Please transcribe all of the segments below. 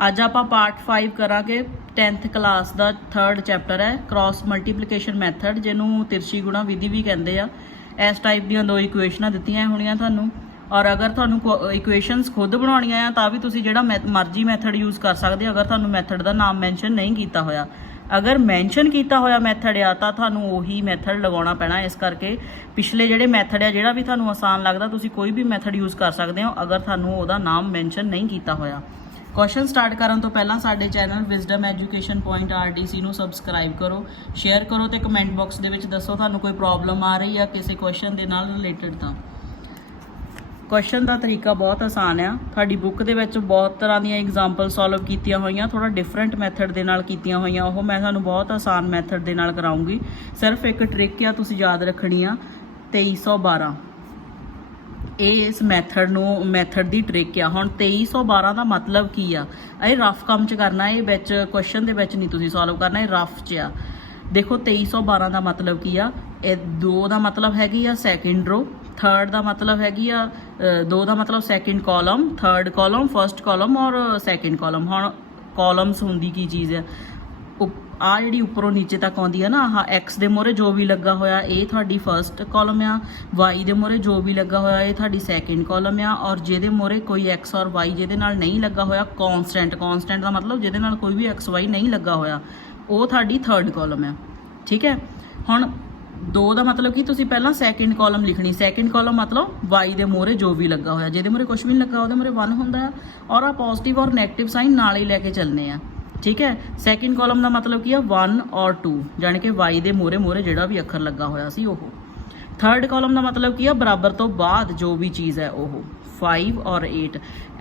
ਅੱਜ ਆਪਾਂ ਪਾर्ट 5 करांगे 10th क्लास का 3rd चैप्टर है क्रॉस मल्टीप्लिकेशन मैथड जिन्होंने तिरछी गुणा विधि भी कहते हैं। इस टाइप दी दो इक्वेशनां दित्तियां होणीआं तुहानूं और अगर तुहानूं इक्वेशनस खुद बनाउणीआं आ तां भी तुसीं जिहड़ा मर्जी मैथड यूज़ कर सकदे हो। अगर तुहानूं मैथड का नाम मैंशन नहीं किया होया, अगर मैंशन किया होया मैथड आ तां तुहानूं उही मैथड लगाउणा पैना। इस करके पिछले जिहड़े मैथड आ जिहड़ा भी तुहानूं आसान लगदा तुसीं कोई भी मैथड यूज़ कर सकदे हो अगर तुहानूं उहदा नाम मैंशन नहीं किया होया। क्वेश्चन स्टार्ट करन तो पहला साडे channel wisdom education point RDC नूं सबसक्राइब करो, शेयर करो तो कमेंट बॉक्स दे विच दसो तुहानूं कोई प्रॉब्लम आ रही है किसी क्वेश्चन दे नाल रिलेटेड। तां क्वेश्चन का तरीका बहुत आसान है। तुहाडी बुक दे विच बहुत तरह दी एग्जाम्पल सॉल्व कीतियां होईयां, थोड़ा डिफरेंट मैथड दे नाल कीतियां होईयां। ओह मैं तुहानूं बहुत आसान मैथड दे नाल कराऊंगी। सिर्फ एक ट्रिक आ तुसीं याद रखनी आ 2312 इस मैथड की ट्रिक आ। हुण 2312 का मतलब की आ, ये रफ काम च करना, ये बिच क्वेश्चन दे विच नहीं तुसीं सॉल्व करना, ये रफ च आ। देखो 2312 का मतलब की आ, 2 का मतलब हैगी आ सैकेंड रो, 3rd का मतलब हैगी आ 2 का मतलब second column, 3rd column, first column और सैकेंड कॉलम। हुण कॉलम्स होंदी की चीज़ है आ जी उपरों नीचे तक आती है ना, आह एक्स के मोहरे जो भी लगा होया ये थोड़ी फर्स्ट कॉलम आ, वाई के मोहरे जो भी लगा होया ये थोड़ी सैकेंड कॉलम आ, और जिहदे मोहरे कोई एक्स और वाई जिहदे नाल नहीं लगा होया कॉन्सटेंट, कॉन्सटेंट का मतलब जिहदे नाल कोई भी एक्स वाई नहीं लगा होया वो थोड़ी 3rd कॉलम है। ठीक है, हुण 2 का मतलब कि तुसीं पहला सैकेंड कॉलम लिखनी, सैकेंड कॉलम मतलब वाई के मोहरे जो भी लगा होया, जिहदे मोहरे कुछ भी नहीं लगा उहदे मोहरे 1 हुंदा है, और आ पॉजिटिव और नैगेटिव साइन नाल ही लैके चलने आ। ठीक है, सैकेंड कॉलम का मतलब की है 1 और 2 जाने कि वाई के मोहरे मोहरे जिहड़ा भी अखर लगा होया सी ओह। 3rd कॉलम का मतलब की है बराबर तो बाद जो भी चीज़ है ओह 5 और 8।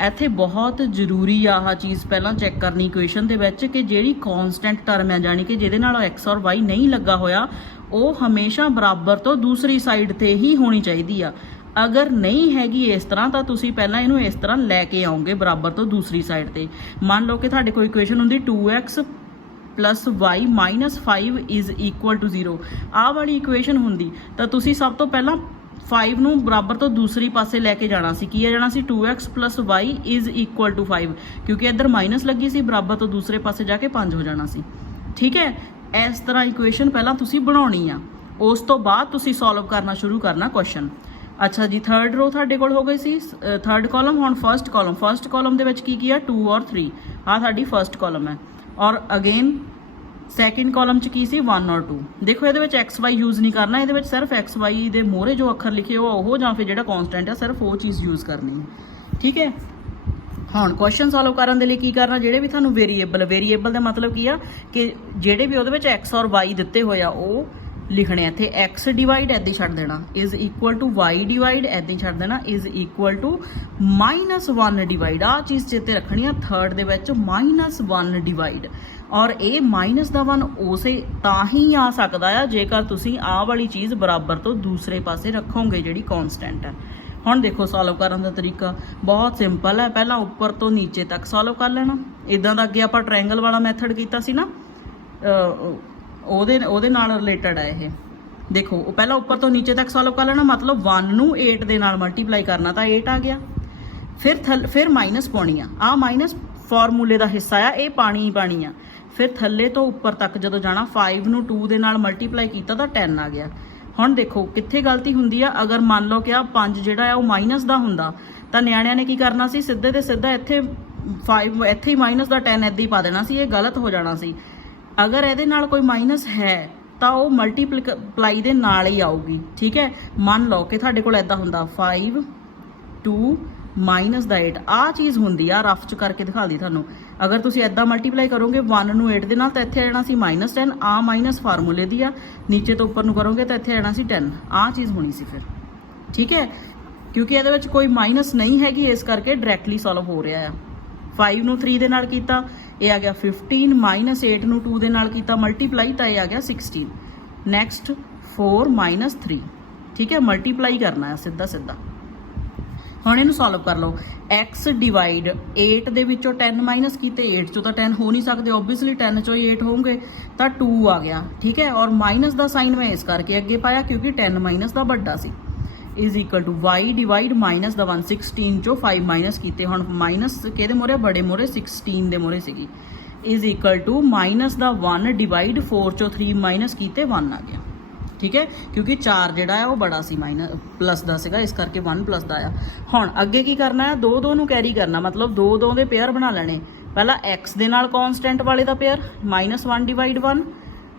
इत्थे बहुत जरूरी आह चीज़ पहला चैक करनी इक्वेशन दे विच कि जिहड़ी कॉन्सटेंट टर्म है जानी कि जिहदे नाल एक्स और वाई नहीं लगा होया वो हमेशा बराबर तो दूसरी साइड ते ही होनी चाहिए आ। अगर नहीं हैगी इस तरह तो तुसीं पहला इनू इस तरह लैके आओगे बराबर तो दूसरी साइड ते। मान लो कि तुहाडे कोई इक्वेशन हुंदी 2x plus y minus 5 is equal to 0 आ वाली इक्वेशन हुंदी तो तुसीं सब तो पहला 5 नूं बराबर तो दूसरी पासे लैके जाना सी, की जाना सी 2x plus y is equal to 5, क्योंकि इधर माइनस लगी सी बराबर तो दूसरे पासे जाके 5 हो जाना सी। ठीक है, इस तरह इक्वेशन पहला तुसीं बनाउणी आ, उस तो बाद तुसीं सॉल्व करना शुरू करना क्वेश्चन। अच्छा जी, 3rd रो तुहाडे कोल हो गई सी, 3rd कॉलम। हुण फर्स्ट कॉलम दे विच की किया 2 और 3 आ साडी फर्स्ट कॉलम है, और अगेन सैकेंड कॉलम च की सी 1 और 2। देखो ये एक्स वाई यूज़ नहीं करना, ये सिर्फ एक्स वाई के मोहरे जो अखर लिखे हो जां फिर जिहड़ा कॉन्सटेंट है सिर्फ वो चीज़ यूज़ करनी है। ठीक है, हुण क्वेश्चन सॉल्व करने के लिए की करना, जिहड़े भी तुहानूं वेरीएबल का मतलब की आ कि जिहड़े भी उहदे विच एक्स और वाई दिते होए आ वो लिखने। इत्थे एक्स डिवाइड ऐदी छड्ड देना is equal to y divide ऐदी छड्ड देना इज़ इक्वल टू -1 डिवाइड। आ चीज़ चेते रखनी है 3rd दे विच -1 डिवाइड, और ये माइनस का 1 उसे तां ही आ सकता है जेकर तुसीं आ वाली चीज़ बराबर तो दूसरे पासे रखोगे जिहड़ी कॉन्सटेंट है। हुण देखो सॉल्व करने का तरीका बहुत सिंपल है, पहला उपर तो नीचे तक सॉल्व कर लेना। इदां दा अगे आपां ट्रायंगल वाला मैथड कीता सी ना, ਉਹਦੇ ਨਾਲ ਰਿਲੇਟਡ है ये। देखो पहला ऊपर तो नीचे तक सॉल्व कर लेना, मतलब 1 नूं 8 दे नाल मल्टीप्लाई करना तो 8 आ गया। फिर माइनस पाउणी आ माइनस फॉर्मूले का हिस्सा आ, ये पानी ही पानी आ। फिर थल्ले तो उपर तक जो जाना 5 नूं 2 दे नाल मल्टीप्लाई किया तो 10 आ गया। हुण देखो कित्थे गलती हुंदी आ, अगर मान लो कि 5 जिहड़ा है वो माइनस का हुंदा तो नियाणिਆਂ ने की करना सी, सीधे ते सीधा इत्थे 5 इत्थे ही माइनस का 10 इदां ही पा देना सी, ये गलत हो जाना सी। अगर ये नाल कोई माइनस है तो वो मल्टीप्लाई दे नाल ही आऊगी। ठीक है, मान लो कि तुहाडे कोल इदां हुंदा 5 2 माइनस दा 8 आ चीज़ हुंदी आ, रफ च करके दिखा दी तुहानूं। अगर तुसीं इदां मल्टीप्लाई करोगे 1 नूं 8 दे नाल तो इत्थे आ जाना सी -10, आ माइनस फार्मूले दी आ, नीचे तो उपर नूं करोगे तो इत्थे आ जाना सी 10, आ चीज़ होनी सी फिर। ठीक है, क्योंकि इहदे विच कोई माइनस नहीं हैगी इस करके डायरैक्टली सॉल्व हो रहा है। 5 नूं 3 दे नाल कीता ये आ गया 15, -8 नूं 2 दे नाल कीता मल्टीप्लाई तो ये आ गया 16। नैक्सट 4 - 3। ठीक है, मल्टीप्लाई करना है सीधा सीधा। हुण इहनूं सॉल्व कर लो, एक्स डिवाइड 8 दे विचों 10 माइनस कीते 8 चों तो 10 हो नहीं सकते, ओबीअसली 10 चों ही 8 होंगे तो 2 आ गया। ठीक है, और माइनस का साइन मैं इस करके अगे पाया क्योंकि 10 माइनस का बड़ा सी, is equal to y divide minus the 1 16 चो 5 माइनस किए हुण माइनस किहदे मोरे बड़े मोरे 16 दे मोरे सीगी is equal to minus the 1 divide 4 चो 3 माइनस किए 1 आ गया। ठीक है, क्योंकि 4 ਜਿਹੜਾ ਹੈ ਉਹ बड़ा सी माइनस प्लस ਦਾ ਸੀਗਾ, ਇਸ ਕਰਕੇ 1 प्लस ਦਾ ਆ। ਹੁਣ ਅੱਗੇ ਕੀ ਕਰਨਾ ਹੈ, 2 2 ਨੂੰ ਕੈਰੀ ਕਰਨਾ, ਮਤਲਬ 2 2 ਦੇ ਪੇਅਰ ਬਣਾ ਲੈਣੇ। ਪਹਿਲਾਂ x ਦੇ ਨਾਲ ਕਨਸਟੈਂਟ ਵਾਲੇ ਦਾ ਪੇਅਰ -1 ਡਿਵਾਈਡ 1,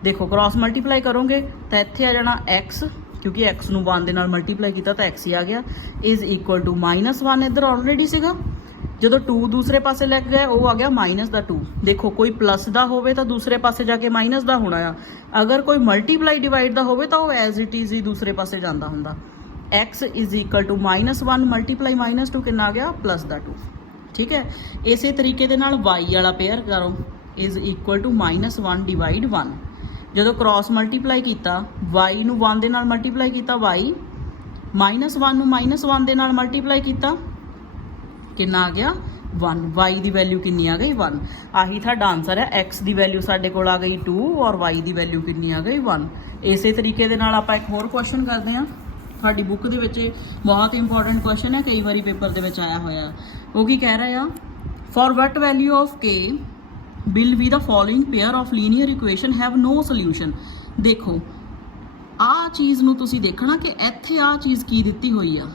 ਦੇਖੋ ਕ੍ਰਾਸ ਮਲਟੀਪਲਾਈ ਕਰੋਗੇ ਤਾਂ ਇੱਥੇ ਆ ਜਾਣਾ x, क्योंकि x ਨੂੰ 1 ਦੇ ਨਾਲ ਮਲਟੀਪਲਾਈ ਕੀਤਾ ਤਾਂ x ਹੀ ਆ ਗਿਆ, ਇਜ਼ ਇਕੁਅਲ ਟੂ -1 ਇੱਧਰ ਆਲਰੇਡੀ ਸੀਗਾ, ਜਦੋਂ 2 ਦੂਸਰੇ ਪਾਸੇ ਲੈ ਗਏ ਉਹ ਆ ਗਿਆ ਮਾਈਨਸ ਦਾ 2। ਦੇਖੋ ਕੋਈ ਪਲੱਸ ਦਾ ਹੋਵੇ ਤਾਂ ਦੂਸਰੇ ਪਾਸੇ ਜਾ ਕੇ ਮਾਈਨਸ ਦਾ ਹੋਣਾ ਆ, ਅਗਰ ਕੋਈ ਮਲਟੀਪਲਾਈ ਡਿਵਾਈਡ ਦਾ ਹੋਵੇ ਤਾਂ ਉਹ ਐਜ਼ ਇਟ ਇਜ਼ ਹੀ ਦੂਸਰੇ ਪਾਸੇ ਜਾਂਦਾ ਹੁੰਦਾ। x is equal to -1 multiply -2 ਕਿੰਨਾ ਆ ਗਿਆ ਪਲੱਸ ਦਾ 2। ਠੀਕ ਹੈ, ਇਸੇ ਤਰੀਕੇ ਦੇ ਨਾਲ y ਵਾਲਾ ਪੇਅਰ ਕਰੋ, ਇਜ਼ ਇਕੁਅਲ ਟੂ -1 ਡਿਵਾਈਡ 1, ਜਦੋਂ ਕ੍ਰਾਸ ਮਲਟੀਪਲਾਈ ਕੀਤਾ y ਨੂੰ 1 ਦੇ ਨਾਲ ਮਲਟੀਪਲਾਈ ਕੀਤਾ y, -1 ਨੂੰ -1 ਦੇ ਨਾਲ ਮਲਟੀਪਲਾਈ ਕੀਤਾ ਕਿੰਨਾ ਆ ਗਿਆ 1, y ਦੀ ਵੈਲਿਊ ਕਿੰਨੀ ਆ ਗਈ 1। ਆਹੀ ਤੁਹਾਡਾ ਆਨਸਰ ਹੈ, x ਦੀ ਵੈਲਿਊ ਸਾਡੇ ਕੋਲ ਆ ਗਈ 2 ਔਰ y ਦੀ ਵੈਲਿਊ ਕਿੰਨੀ ਆ ਗਈ 1। ਇਸੇ ਤਰੀਕੇ ਦੇ ਨਾਲ ਆਪਾਂ ਇੱਕ ਹੋਰ ਕੁਐਸਚਨ ਕਰਦੇ ਹਾਂ, ਤੁਹਾਡੀ ਬੁੱਕ ਦੇ ਵਿੱਚ ਬਹੁਤ ਇੰਪੋਰਟੈਂਟ ਕੁਐਸਚਨ ਹੈ, ਕਈ ਵਾਰੀ ਪੇਪਰ ਦੇ ਵਿੱਚ ਆਇਆ ਹੋਇਆ। ਉਹ ਕੀ ਕਹਿ ਰਿਹਾ ਆ, for what value of k will be the following pair of linear equation have no solution। ਦੇਖੋ ਆਹ ਚੀਜ਼ ਨੂੰ ਤੁਸੀਂ ਦੇਖਣਾ ਕਿ ਇੱਥੇ ਆਹ ਚੀਜ਼ ਕੀ ਦਿੱਤੀ ਹੋਈ ਆ,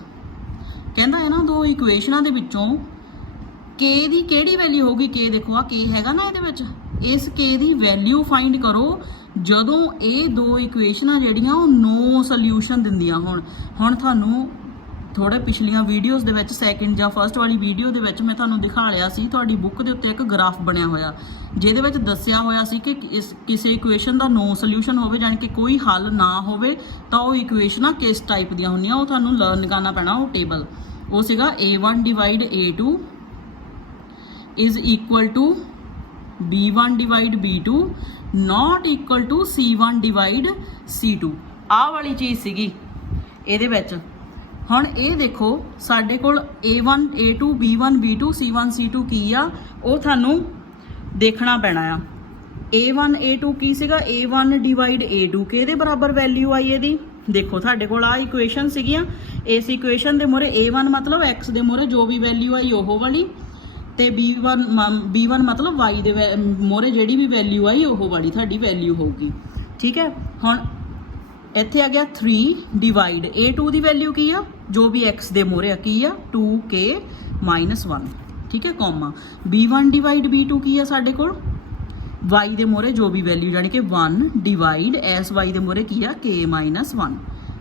ਕਹਿੰਦਾ ਹੈ ਨਾ ਦੋ ਇਕੁਏਸ਼ਨਾਂ ਦੇ ਵਿੱਚੋਂ k ਦੀ ਕਿਹੜੀ ਵੈਲਿਊ ਹੋਊਗੀ। k ਦੇਖੋ ਆ k ਹੈਗਾ ਨਾ ਇਹਦੇ ਵਿੱਚ, ਇਸ k ਦੀ ਵੈਲਿਊ ਫਾਈਂਡ ਕਰੋ ਜਦੋਂ ਇਹ ਦੋ ਇਕੁਏਸ਼ਨਾਂ ਜਿਹੜੀਆਂ ਉਹ ਨੋ ਸੋਲਿਊਸ਼ਨ ਦਿੰਦੀਆਂ ਹੋਣ। ਹੁਣ ਤੁਹਾਨੂੰ ਥੋੜੇ ਪਿਛਲੀਆਂ ਵੀਡੀਓਜ਼ ਦੇ ਵਿੱਚ ਸੈਕਿੰਡ ਜਾਂ ਫਰਸਟ ਵਾਲੀ ਵੀਡੀਓ ਦੇ ਵਿੱਚ ਮੈਂ ਤੁਹਾਨੂੰ ਦਿਖਾ ਲਿਆ ਸੀ, ਤੁਹਾਡੀ ਬੁੱਕ ਦੇ ਉੱਤੇ ਇੱਕ ਗ੍ਰਾਫ ਬਣਿਆ ਹੋਇਆ ਜਿਹਦੇ ਵਿੱਚ ਦੱਸਿਆ ਹੋਇਆ ਸੀ ਕਿ ਕਿਸੇ ਇਕੁਏਸ਼ਨ ਦਾ ਨੋ ਸੋਲਿਊਸ਼ਨ ਹੋਵੇ, ਜਾਣੀ ਕਿ ਕੋਈ ਹੱਲ ਨਾ ਹੋਵੇ, ਤਾਂ ਉਹ ਇਕੁਏਸ਼ਨਾਂ ਕਿਸ ਟਾਈਪ ਦੀਆਂ ਹੁੰਦੀਆਂ ਉਹ ਤੁਹਾਨੂੰ ਲਰਨ ਕਰਨਾ ਪੈਣਾ। ਉਹ ਟੇਬਲ ਉਹ ਸੀਗਾ a1 divide a2 is equal to b1 divide b2 not equal to c1 divide c2, ਆਹ ਵਾਲੀ ਚੀਜ਼ ਸੀਗੀ ਇਹਦੇ ਵਿੱਚ। ਹੁਣ ਇਹ ਦੇਖੋ ਸਾਡੇ ਕੋਲ a1 a2 b1 b2 c1 c2 ਕੀ ਆ, ਉਹ ਤੁਹਾਨੂੰ ਦੇਖਣਾ ਪੈਣਾ ਆ। a1 a2 ਕੀ ਸੀਗਾ, a1 ਡਿਵਾਈਡ a2 ਕਿਹਦੇ ਬਰਾਬਰ ਵੈਲਿਊ ਆਈ ਇਹਦੀ, ਦੇਖੋ ਤੁਹਾਡੇ ਕੋਲ ਆ ਇਕੁਏਸ਼ਨ ਸੀਗੀਆਂ, ਇਸ ਇਕੁਏਸ਼ਨ ਦੇ ਮੋਰੇ a1 ਮਤਲਬ x ਦੇ ਮੋਰੇ ਜੋ ਵੀ ਵੈਲਿਊ ਆਈ ਉਹ ਵਾਲੀ, ਤੇ b1 ਮਤਲਬ y ਦੇ ਮੋਰੇ ਜਿਹੜੀ ਵੀ ਵੈਲਿਊ ਆਈ ਉਹ ਵਾਲੀ ਤੁਹਾਡੀ ਵੈਲਿਊ ਹੋਊਗੀ। ਠੀਕ ਹੈ, ਹੁਣ ਇੱਥੇ ਆ ਗਿਆ 3 ਡਿਵਾਈਡ a2 ਦੀ ਵੈਲਿਊ ਕੀ ਆ, ਜੋ ਵੀ x ਦੇ ਮੋਰੇ ਆ ਕੀ ਆ 2k -1। ਠੀਕ ਹੈ, ਕੌਮਾ b1 ਡਿਵਾਈਡ b2 ਕੀ ਆ ਸਾਡੇ ਕੋਲ y ਦੇ ਮੋਰੇ ਜੋ ਵੀ ਵੈਲਿਊ ਜਾਨੀ ਕਿ 1 ਡਿਵਾਈਡ ਐਸ y ਦੇ ਮੋਰੇ ਕੀ ਆ k -1।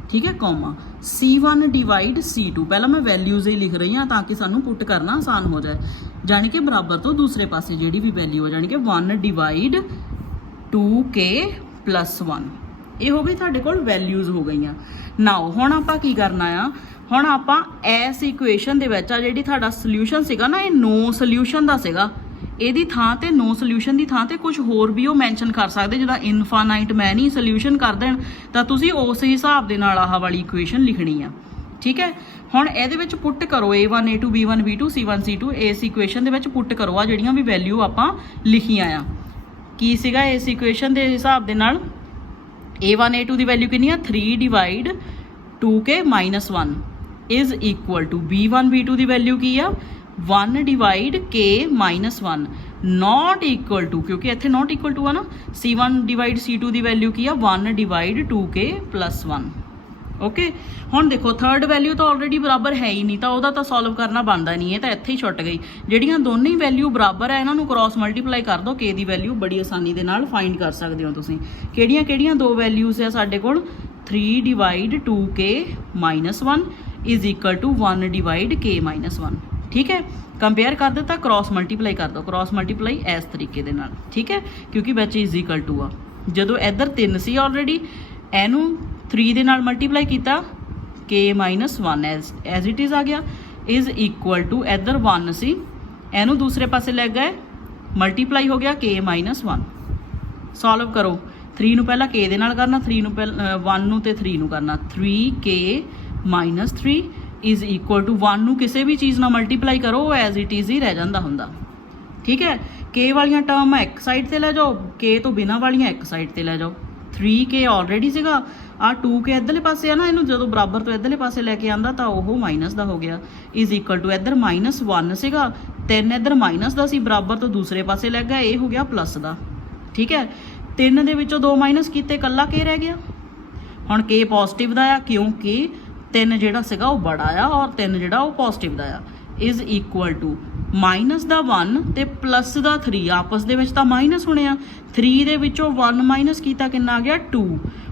ਠੀਕ ਹੈ, ਕੌਮਾ c1 ਡਿਵਾਈਡ c2, ਪਹਿਲਾਂ ਮੈਂ ਵੈਲਿਊਜ਼ ਹੀ ਲਿਖ ਰਹੀ ਹਾਂ ਤਾਂ ਕਿ ਸਾਨੂੰ ਪੁੱਟ ਕਰਨਾ ਆਸਾਨ ਹੋ ਜਾਏ, ਜਾਨੀ ਕਿ ਬਰਾਬਰ ਤੋਂ ਦੂਸਰੇ ਪਾਸੇ ਜਿਹੜੀ ਵੀ ਵੈਲਿਊ ਆ ਜਾਨੀ ਕਿ 1 ਡਿਵਾਈਡ 2k +1। ਇਹ ਹੋ ਗਈ ਤੁਹਾਡੇ ਕੋਲ ਵੈਲਿਊਜ਼ ਹੋ ਗਈਆਂ। ਨਾਓ ਹੁਣ ਆਪਾਂ ਕੀ ਕਰਨਾ ਆ, ਹੁਣ ਆਪਾਂ ਇਸ ਇਕੁਏਸ਼ਨ ਦੇ ਵਿੱਚ ਆ ਜਿਹੜੀ ਤੁਹਾਡਾ ਸੋਲਿਊਸ਼ਨ ਸੀਗਾ ਨਾ, ਇਹ ਨੋ ਸੋਲਿਊਸ਼ਨ ਦਾ ਸੀਗਾ, ਇਹਦੀ ਥਾਂ ਤੇ ਨੋ ਸੋਲਿਊਸ਼ਨ ਦੀ ਥਾਂ ਤੇ ਕੁਝ ਹੋਰ ਵੀ ਉਹ ਮੈਂਸ਼ਨ ਕਰ ਸਕਦੇ, ਜਿੱਦਾਂ ਇਨਫਾਈਨਾਈਟ ਮੈਨੀ ਸੋਲਿਊਸ਼ਨ ਕਰ ਦੇਣ ਤਾਂ ਤੁਸੀਂ ਉਸ ਹਿਸਾਬ ਦੇ ਨਾਲ ਆਹ ਵਾਲੀ ਇਕੁਏਸ਼ਨ ਲਿਖਣੀ ਆ। ਠੀਕ ਹੈ, ਹੁਣ ਇਹਦੇ ਵਿੱਚ ਪੁੱਟ ਕਰੋ a1 a2 b1 b2 c1 c2, ਇਸ ਇਕੁਏਸ਼ਨ ਦੇ ਵਿੱਚ ਪੁੱਟ ਕਰੋ ਆ ਜਿਹੜੀਆਂ ਵੀ ਵੈਲਿਊ ਆਪਾਂ ਲਿਖੀਆਂ ਆ। ਕੀ ਸੀਗਾ ਇਸ ਇਕੁਏਸ਼ਨ ਦੇ ਹਿਸਾਬ ਦੇ ਨਾਲ, a1 a2 ਦੀ ਵੈਲਿਊ ਕਿੰਨੀ ਆ 3 divide 2k -1 is equal to b1 b2 ਦੀ ਵੈਲਿਊ ਕੀ ਆ 1 divide k -1 not equal to, ਕਿਉਂਕਿ ਇੱਥੇ ਨਾਟ ਇਕੁਅਲ ਟੂ ਆ ਨਾ, c1 ਡਿਵਾਈਡ c2 ਦੀ ਵੈਲਿਊ ਕੀ ਆ 1 ਡਿਵਾਈਡ 2k +1। ਓਕੇ, ਹੁਣ ਦੇਖੋ ਥਰਡ ਵੈਲਿਊ ਤਾਂ ਆਲਰੇਡੀ ਬਰਾਬਰ ਹੈ ਹੀ ਨਹੀਂ, ਤਾਂ ਉਹਦਾ ਤਾਂ ਸੋਲਵ ਕਰਨਾ ਬਣਦਾ ਨਹੀਂ, ਇਹ ਤਾਂ ਇੱਥੇ ਹੀ ਛੁੱਟ ਗਈ। ਜਿਹੜੀਆਂ ਦੋਨੇ ਹੀ ਵੈਲਿਊ ਬਰਾਬਰ ਹੈ ਇਹਨਾਂ ਨੂੰ ਕ੍ਰਾਸ ਮਲਟੀਪਲਾਈ ਕਰ ਦਿਓ, k ਦੀ ਵੈਲਿਊ ਬੜੀ ਆਸਾਨੀ ਦੇ ਨਾਲ ਫਾਈਂਡ ਕਰ ਸਕਦੇ ਹੋ ਤੁਸੀਂ। ਕਿਹੜੀਆਂ ਕਿਹੜੀਆਂ ਦੋ ਵੈਲਿਊਜ਼ ਆ ਸਾਡੇ ਕੋਲ, 3 divide 2k -1 is equal to 1 divide k -1। ਠੀਕ ਹੈ, ਕੰਪੇਅਰ ਕਰ ਦਿੱਤਾ, ਕ੍ਰਾਸ ਮਲਟੀਪਲਾਈ ਕਰ ਦਿਓ, ਕ੍ਰਾਸ ਮਲਟੀਪਲਾਈ ਇਸ ਤਰੀਕੇ ਦੇ ਨਾਲ। ਠੀਕ ਹੈ, ਕਿਉਂਕਿ ਵਿੱਚ ਇਜ਼ ਇਕੁਅਲ ਟੂ ਆ, ਜਦੋਂ ਇੱਧਰ 3 ਸੀ ਆਲਰੇਡੀ, ਇਹਨੂੰ 3 ਦੇ ਨਾਲ ਮਲਟੀਪਲਾਈ ਕੀਤਾ k -1 ਐਜ਼ ਇਟ ਇਜ਼ ਆ ਗਿਆ, ਇਜ਼ ਇਕੁਅਲ ਟੂ ਇੱਧਰ 1 ਸੀ, ਇਹਨੂੰ ਦੂਸਰੇ ਪਾਸੇ ਲੈ ਗਏ ਮਲਟੀਪਲਾਈ ਹੋ ਗਿਆ k -1। ਸੋਲਵ ਕਰੋ, 3 ਨੂੰ ਪਹਿਲਾਂ k ਦੇ ਨਾਲ ਕਰਨਾ, 3 ਨੂੰ 1 ਨੂੰ ਤੇ 3 ਨੂੰ ਕਰਨਾ, 3k -3 ਇਜ਼ ਇਕੁਅਲ ਟੂ 1 ਨੂੰ ਕਿਸੇ ਵੀ ਚੀਜ਼ ਨਾਲ ਮਲਟੀਪਲਾਈ ਕਰੋ ਉਹ ਐਜ਼ ਇਟ ਇਜ਼ ਹੀ ਰਹਿ ਜਾਂਦਾ ਹੁੰਦਾ। ਠੀਕ ਹੈ, k ਵਾਲੀਆਂ ਟਰਮ ਇੱਕ ਸਾਈਡ ਤੇ ਲੈ ਜਾਓ, k ਤੋਂ ਬਿਨਾਂ ਵਾਲੀਆਂ ਇੱਕ ਸਾਈਡ ਤੇ ਲੈ ਜਾਓ, 3k ਆਲਰੇਡੀ ਸੀਗਾ, ਆ 2k ਇੱਧਰਲੇ ਪਾਸੇ ਆ ਨਾ, ਇਹਨੂੰ ਜਦੋਂ ਬਰਾਬਰ ਤੋਂ ਇੱਧਰਲੇ ਪਾਸੇ ਲੈ ਕੇ ਆਂਦਾ ਤਾਂ ਉਹ ਮਾਈਨਸ ਦਾ ਹੋ ਗਿਆ, ਇਜ਼ ਇਕੁਅਲ ਟੂ ਇੱਧਰ -1 ਸੀਗਾ, 3 ਇੱਧਰ ਮਾਈਨਸ ਦਾ ਸੀ, ਬਰਾਬਰ ਤੋਂ ਦੂਸਰੇ ਪਾਸੇ ਲੈ ਗਿਆ, ਇਹ ਹੋ ਗਿਆ ਪਲੱਸ ਦਾ। ਠੀਕ ਹੈ, 3 ਦੇ ਵਿੱਚੋਂ 2 ਮਾਈਨਸ ਕੀਤੇ, ਇਕੱਲਾ k ਰਹਿ ਗਿਆ। ਹੁਣ k ਪੋਜ਼ਿਟਿਵ ਦਾ ਆ ਕਿਉਂਕਿ 3 ਜਿਹੜਾ ਸੀਗਾ ਉਹ ਬੜਾ ਆ ਔਰ 3 ਜਿਹੜਾ ਉਹ ਪੋਜ਼ਿਟਿਵ ਦਾ ਆ, ਇਜ਼ ਇਕੁਅਲ ਟੂ ਮਾਈਨਸ ਦਾ 1 ਤੇ ਪਲੱਸ ਦਾ 3, ਆਪਸ ਦੇ ਵਿੱਚ ਤਾਂ ਮਾਈਨਸ ਹੋਣੇ ਆ, 3 ਦੇ ਵਿੱਚੋਂ 1 ਮਾਈਨਸ ਕੀਤਾ ਕਿੰਨਾ ਆ ਗਿਆ 2।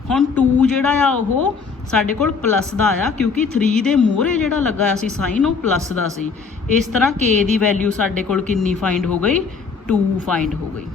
ਹੁਣ 2 ਜਿਹੜਾ ਆ ਉਹ ਸਾਡੇ ਕੋਲ ਪਲੱਸ ਦਾ ਆ ਕਿਉਂਕਿ 3 ਦੇ ਮੂਹਰੇ ਜਿਹੜਾ ਲੱਗਾ ਆ ਸੀ ਸਾਈਨ ਉਹ ਪਲੱਸ ਦਾ ਸੀ। ਇਸ ਤਰ੍ਹਾਂ k ਦੀ ਵੈਲਿਊ ਸਾਡੇ ਕੋਲ ਕਿੰਨੀ ਫਾਈਂਡ ਹੋ ਗਈ, 2 ਫਾਈਂਡ ਹੋ ਗਈ।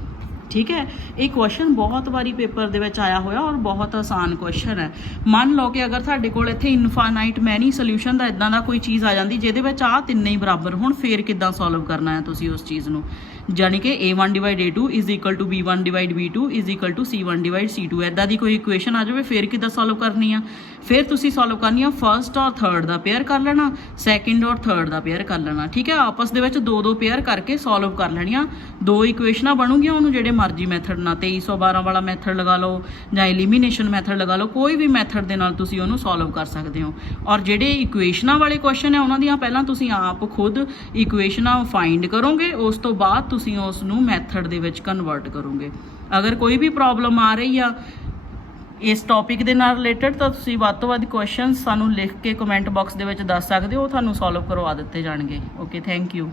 ਠੀਕ ਹੈ, ਇਹ ਕੁਐਸਚਨ ਬਹੁਤ ਵਾਰੀ ਪੇਪਰ ਦੇ ਵਿੱਚ ਆਇਆ ਹੋਇਆ ਔਰ ਬਹੁਤ ਆਸਾਨ ਕੁਐਸਚਨ ਹੈ। ਮੰਨ ਲਓ ਕਿ ਅਗਰ ਤੁਹਾਡੇ ਕੋਲ ਇੱਥੇ ਇਨਫਾਈਨਾਈਟ ਮੈਨੀ ਸੋਲਿਊਸ਼ਨ ਦਾ ਇਦਾਂ ਦਾ ਕੋਈ ਚੀਜ਼ ਆ ਜਾਂਦੀ ਜਿਹਦੇ ਵਿੱਚ ਆਹ ਤਿੰਨੇ ਹੀ ਬਰਾਬਰ ਹੋਣ, ਫੇਰ ਕਿੱਦਾਂ ਸੋਲਵ ਕਰਨਾ ਹੈ ਤੁਸੀਂ ਉਸ ਚੀਜ਼ ਨੂੰ, ਜਾਣੀ ਕਿ a1/a2 is equal to b1/b2 is equal to c1/c2, ਇੱਦਾਂ ਦੀ ਕੋਈ ਇਕੁਏਸ਼ਨ ਆ ਜਾਵੇ, ਫੇਰ ਕਿੱਦਾਂ ਸੋਲਵ ਕਰਨੀ ਆ। ਫਿਰ ਤੁਸੀਂ ਸੋਲਵ ਕਰਨੀ ਆ ਫਰਸਟ ਔਰ ਥਰਡ ਦਾ ਪੇਅਰ ਕਰ ਲੈਣਾ, ਸੈਕਿੰਡ ਔਰ ਥਰਡ ਦਾ ਪੇਅਰ ਕਰ ਲੈਣਾ। ਠੀਕ ਹੈ, ਆਪਸ ਦੇ ਵਿੱਚ 2-2 ਪੇਅਰ ਕਰਕੇ ਸੋਲਵ ਕਰ ਲੈਣੀਆਂ, 2 ਇਕੁਏਸ਼ਨਾਂ ਬਣੂਗੀਆਂ, ਉਹਨੂੰ ਜਿਹੜੇ ਮਰਜ਼ੀ ਮੈਥਡ ਨਾਲ 2312 ਵਾਲਾ ਮੈਥਡ ਲਗਾ ਲਓ ਜਾਂ ਐਲੀਮੀਨੇਸ਼ਨ ਮੈਥਡ ਲਗਾ ਲਓ, ਕੋਈ ਵੀ ਮੈਥਡ ਦੇ ਨਾਲ ਤੁਸੀਂ ਉਹਨੂੰ ਸੋਲਵ ਕਰ ਸਕਦੇ ਹੋ। ਔਰ ਜਿਹੜੇ ਇਕੁਏਸ਼ਨਾਂ ਵਾਲੇ ਕੁਐਸਚਨ ਹੈ ਉਹਨਾਂ ਦੀਆਂ ਪਹਿਲਾਂ ਤੁਸੀਂ ਆਪ ਖੁਦ ਇਕੁਏਸ਼ਨਾਂ ਫਾਈਂਡ ਕਰੋਗੇ, ਉਸ ਤੋਂ ਬਾਅਦ ਤੁਸੀਂ ਉਸ ਨੂੰ ਮੈਥਡ ਦੇ ਵਿੱਚ ਕਨਵਰਟ ਕਰੋਗੇ। ਅਗਰ ਕੋਈ ਵੀ ਪ੍ਰੋਬਲਮ ਆ ਰਹੀ ਆ ਇਸ ਟੌਪਿਕ ਦੇ ਨਾਲ ਰਿਲੇਟਡ ਤਾਂ ਤੁਸੀਂ ਵੱਧ ਤੋਂ ਵੱਧ ਕੁਐਸਚਨ ਸਾਨੂੰ ਲਿਖ ਕੇ ਕਮੈਂਟ ਬਾਕਸ ਦੇ ਵਿੱਚ ਦੱਸ ਸਕਦੇ ਹੋ, ਤੁਹਾਨੂੰ ਸੋਲਵ ਕਰਵਾ ਦਿੱਤੇ ਜਾਣਗੇ। Okay, thank you.